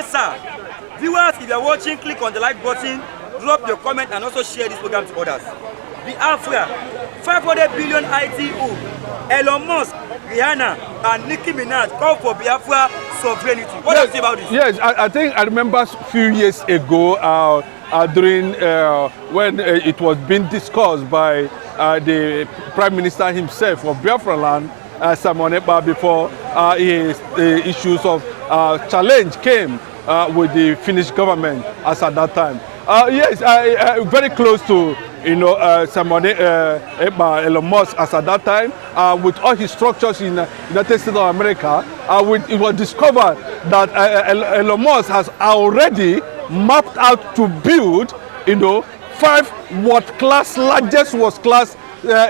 Yes, sir. Viewers, if you're watching, click on the like button, drop your comment, and also share this program to others. Biafra, 500 billion ITU, Elon Musk, Rihanna, and Nicki Minaj call for Biafra sovereignty. What do you say about this? Yes, I think I remember a few years ago during when it was being discussed by the Prime Minister himself of Biafra land, Simon Ekpa, before the issues of challenge came with the Finnish government as at that time. Yes, very close to Simon Ekpa, Elon Musk as at that time, with all his structures in the United States of America. It was discovered that Elon Musk has already mapped out to build, 5 largest world-class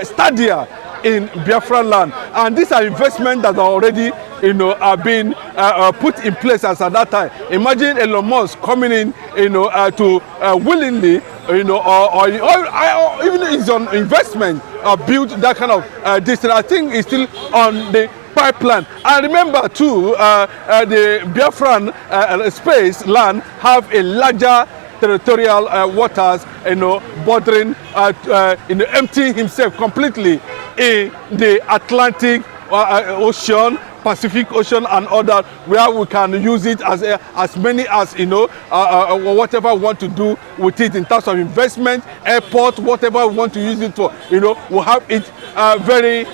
stadia in Biafra land, and these are investments that are already, are being put in place as at that time. Imagine Elon Musk coming in, to willingly, or even his own investment, build that kind of distance. I think it's still on the pipeline. And remember too, the Biafran space land have a larger territorial waters, bordering, emptying himself completely in the Atlantic Ocean, Pacific Ocean, and other, where we can use it as many as whatever we want to do with it in terms of investment, airport, whatever we want to use it for. We'll have it very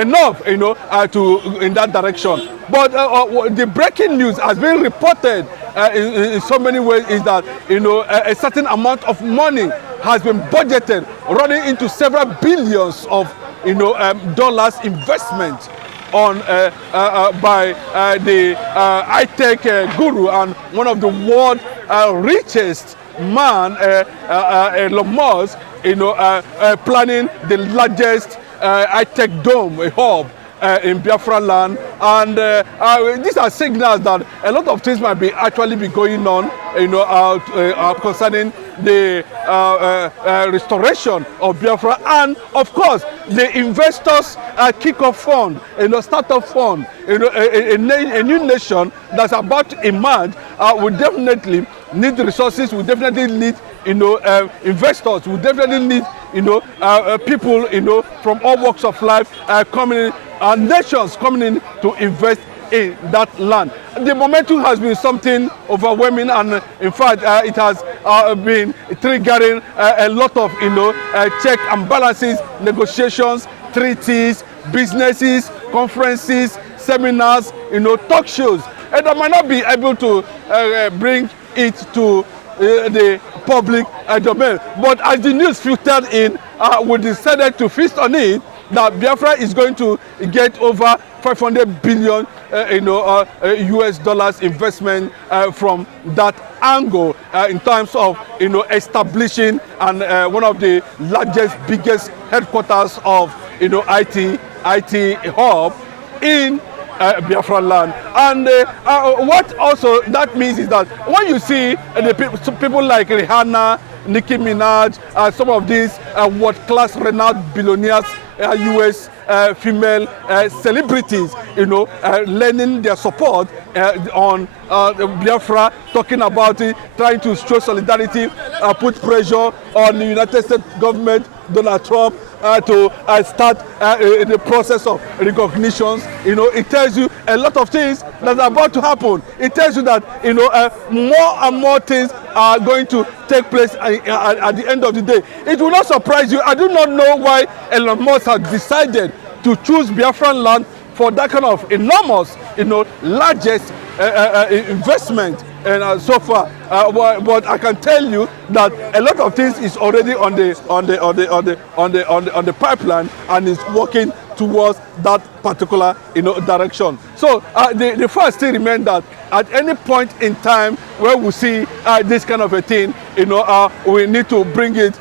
enough, to in that direction. But the breaking news has been reported in so many ways is that a certain amount of money has been budgeted, running into several billions of dollars investment on by the high-tech guru and one of the world's richest man, Elon Musk, planning the largest high-tech dome, a hub in Biafra land, and these are signals that a lot of things might be actually be going on, concerning the restoration of Biafra, and of course the investors' kick-off fund, startup fund, a new nation that's about to emerge. We definitely need resources. We definitely need investors. We definitely need people from all walks of life coming in, and nations coming in to invest in that land. The momentum has been something overwhelming, and in fact it has been triggering a lot of check and balances, negotiations, treaties, businesses, conferences, seminars, talk shows, and I might not be able to bring it to the public domain. But as the news filtered in, we decided to feast on it, that Biafra is going to get over 500 billion US dollars investment from that angle, in terms of establishing and one of the largest, biggest headquarters of IT hub in Biafra land. And what also that means is that when you see people like Rihanna, Nicki Minaj, some of these world-class renowned billionaires, US female celebrities, lending their support on Biafra, talking about it, trying to show solidarity, put pressure on the United States government, Donald Trump, to start the process of recognitions. It tells you a lot of things that are about to happen. It tells you that more and more things are going to take place at the end of the day. It will not surprise you. I do not know why Elon Musk has decided to choose Biafran land for that kind of enormous, largest investment, and so far. But I can tell you that a lot of things is already on the pipeline, and is working towards that particular direction. So the fact still remains that at any point in time where we see this kind of a thing, we need to bring it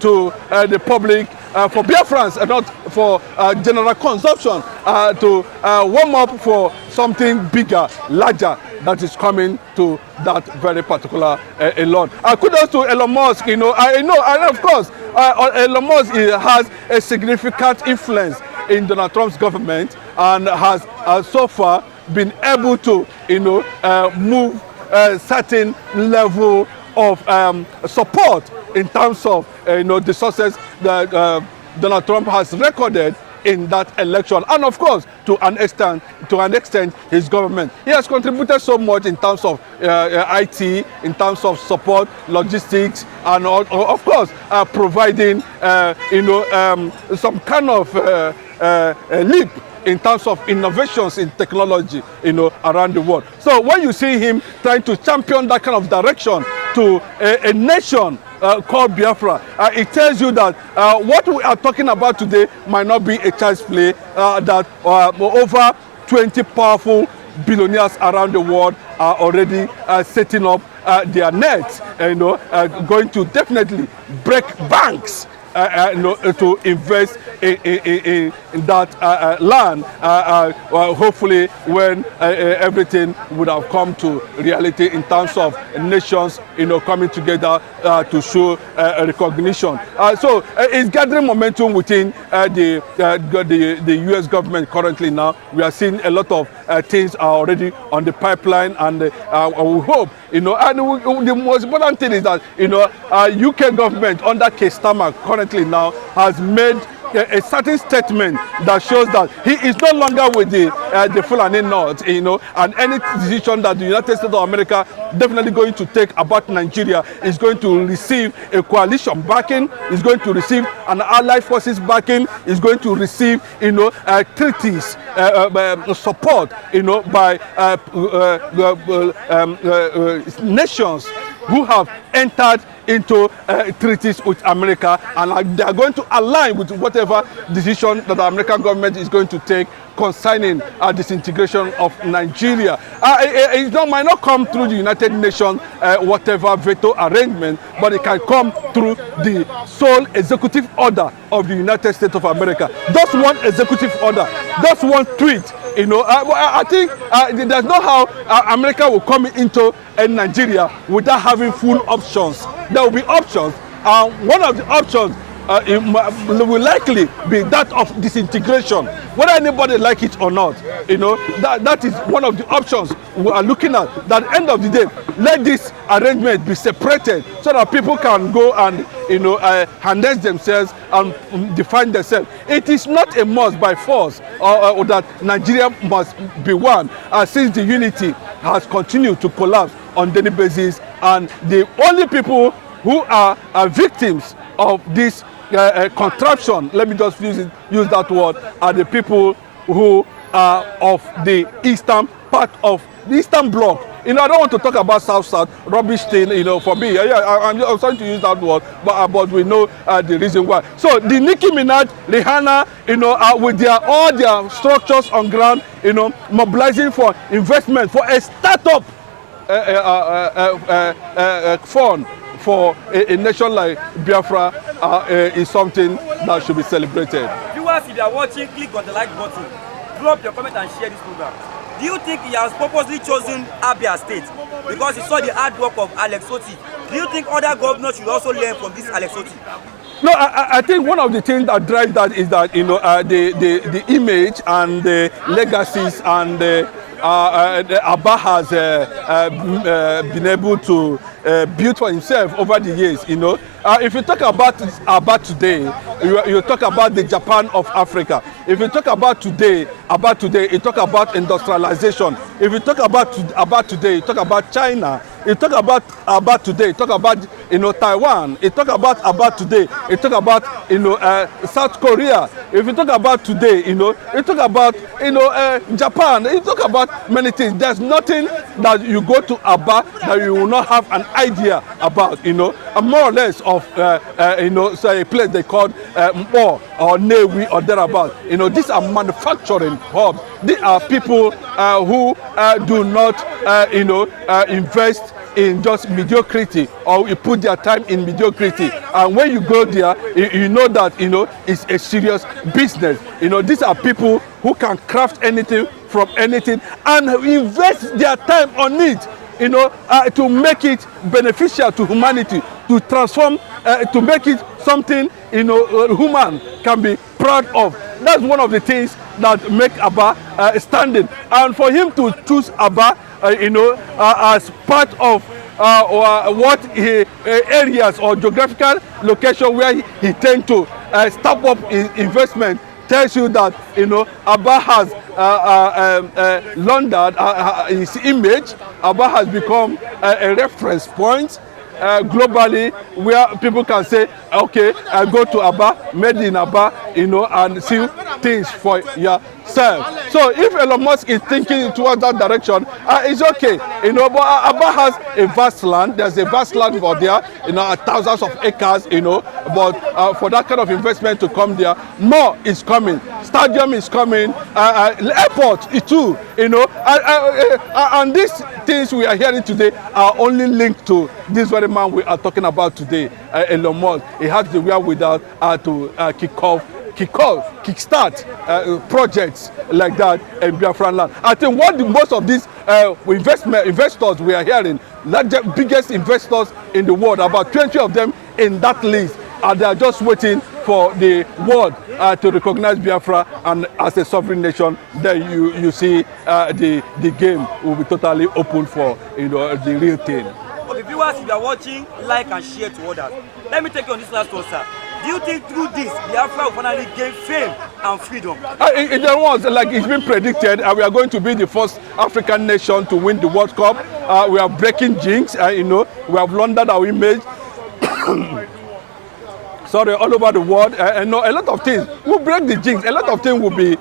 to the public, for Biafrans and not for general consumption, to warm up for something bigger, larger, that is coming to that very particular Elon. Kudos to Elon Musk. I know, and of course, Elon Musk has a significant influence in Donald Trump's government, and has so far been able to, move a certain level of support in terms of the success that Donald Trump has recorded in that election, and of course to an extent his government. He has contributed so much in terms of IT, in terms of support, logistics, and of course providing some kind of leap in terms of innovations in technology, around the world. So when you see him trying to champion that kind of direction to a nation called Biafra, it tells you that what we are talking about today might not be a child's play, that over 20 powerful billionaires around the world are already setting up their nets, going to definitely break banks to invest in that land, hopefully when everything would have come to reality in terms of nations coming together to show recognition. So it's gathering momentum within the US government currently now. We are seeing a lot of things are already on the pipeline, and we hope, and the most important thing is that UK government under Keir Starmer currently now has made a certain statement that shows that he is no longer with the Fulani North, and any decision that the United States of America definitely going to take about Nigeria is going to receive a coalition backing, is going to receive an allied forces backing, is going to receive treaties support by nations who have entered into treaties with America, and they are going to align with whatever decision that the American government is going to take concerning disintegration of Nigeria. It might not come through the United Nations whatever veto arrangement, but it can come through the sole executive order of the United States of America. Just one executive order, just one tweet. I think there's no how America will come into Nigeria without having full options. There will be options. One of the options will likely be that of disintegration, whether anybody like it or not. That is one of the options we are looking at. That at the end of the day, let this arrangement be separated so that people can go and harness themselves and define themselves. It is not a must by force or that Nigeria must be one, since the unity has continued to collapse on daily basis, and the only people who are victims of this contraption, let me just use that word, are the people who are of the eastern part of the Eastern Bloc. I don't want to talk about South rubbish thing. For me, I'm starting to use that word, but we know the reason why. So the Nicki Minaj, Rihanna, with all their structures on ground, mobilizing for investment for a startup fund for a nation like Biafra is something that should be celebrated. Viewers, if you are watching, click on the like button, drop your comment and share this program. Do you think he has purposely chosen Abia State because he saw the hard work of Alex Oti? Do you think other governors should also learn from this Alex Oti? No, I think one of the things that drives that is that the image and the legacies and Abba has been able to build for himself over the years. If you talk about Abba today, you talk about the Japan of Africa. If you talk about today, you talk about industrialization. If you talk about today, you talk about China. You talk about today, you talk about Taiwan. You talk about today, you talk about South Korea. If you talk about today, you talk about Japan. You talk about many things. There's nothing that you go to Abba that you will not have an idea about. And more or less of say a place they called Mpo or Newi or thereabout. These are manufacturing hubs. These are people who do not invest in just mediocrity, or you put their time in mediocrity. And when you go there, you know that it's a serious business. These are people who can craft anything from anything and invest their time on it, to make it beneficial to humanity, to transform, to make it something human can be proud of. That's one of the things that make Abba standing. And for him to choose Abba as part of areas or geographical location where he tend to step up his investment, tells you that Abba has laundered his image. Abba has become a reference point globally, where people can say, okay, I go to Abba, made in Abba, and see things for yourself. So if Elon Musk is thinking towards that direction, it's okay, but Abba has a vast land. There's a vast land for there, thousands of acres, but for that kind of investment to come there, more is coming. Stadium is coming, airport too, and these things we are hearing today are only linked to this very man we are talking about today, Elon Musk. He has the wherewithal to kickstart projects like that in Biafra land. I think what most of these investors we are hearing, the biggest investors in the world, about 20 of them in that list, and they are just waiting for the world to recognize Biafra and as a sovereign nation. Then you see the game will be totally open for the real thing. Okay, viewers, if you are watching, like and share to others. Let me take you on this last one, sir. Do you think through this, Biafra will finally gain fame and freedom? There was, like it's been predicted, we are going to be the first African nation to win the World Cup. We are breaking jinx, we have laundered our image. Sorry, all over the world, a lot of things will break the jinx. A lot of things will be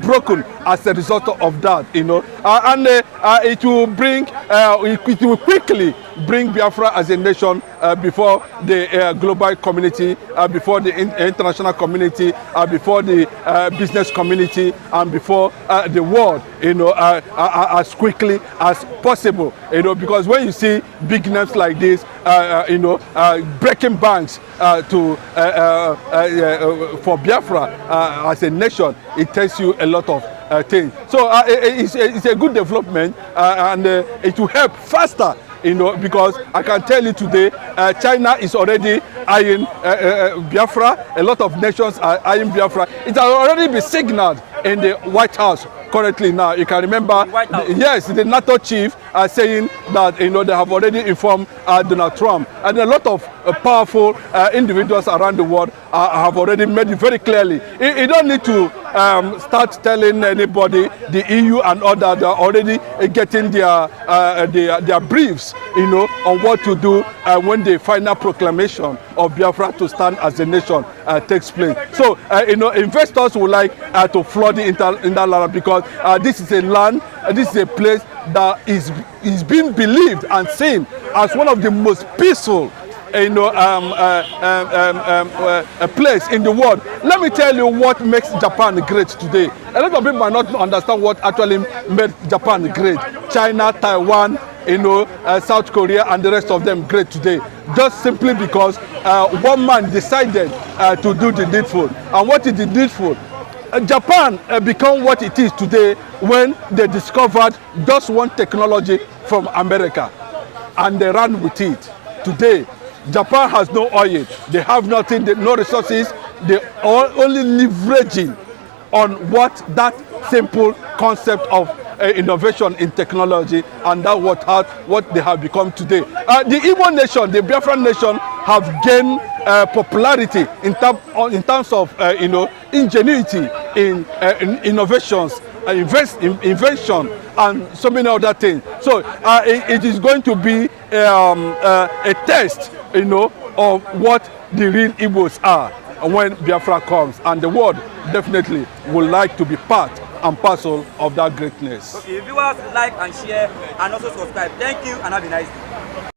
broken as a result of that, and it will bring, it will quickly bring Biafra as a nation before the global community, before the international community, before the business community, and before the world, as quickly as possible, because when you see big names like this, breaking banks for Biafra as a nation, it tells you a lot of things. So it's a good development, and it will help faster, because I can tell you today, China is already eyeing Biafra. A lot of nations are eyeing Biafra. It has already been signaled in the White House currently now. You can remember, yes, the NATO chief saying that they have already informed Donald Trump, and a lot of powerful individuals around the world have already made it very clearly. You don't need to start telling anybody. The EU and others, they are already getting their briefs, on what to do when the final proclamation of Biafra to stand as a nation takes place. So, investors would like to flood in that land, because this is a land, this is a place that is being believed and seen as one of the most peaceful a place in the world. Let me tell you what makes Japan great today. A lot of people might not understand what actually made Japan great. China, Taiwan, South Korea, and the rest of them great today, just simply because one man decided to do the needful. And what is the needful? Japan became what it is today when they discovered just one technology from America, and they ran with it. Today, Japan has no oil, they have nothing, no resources, they are only leveraging on that simple concept of innovation in technology, and that's what they have become today. The Igbo nation, the Biafran nation, have gained popularity in terms of ingenuity in innovations, invention, and so many other things. So it is going to be a test, of what the real Igbos are when Biafra comes, and the world definitely would like to be part and parcel of that greatness. Okay, viewers, like and share and also subscribe. Thank you and have a nice day.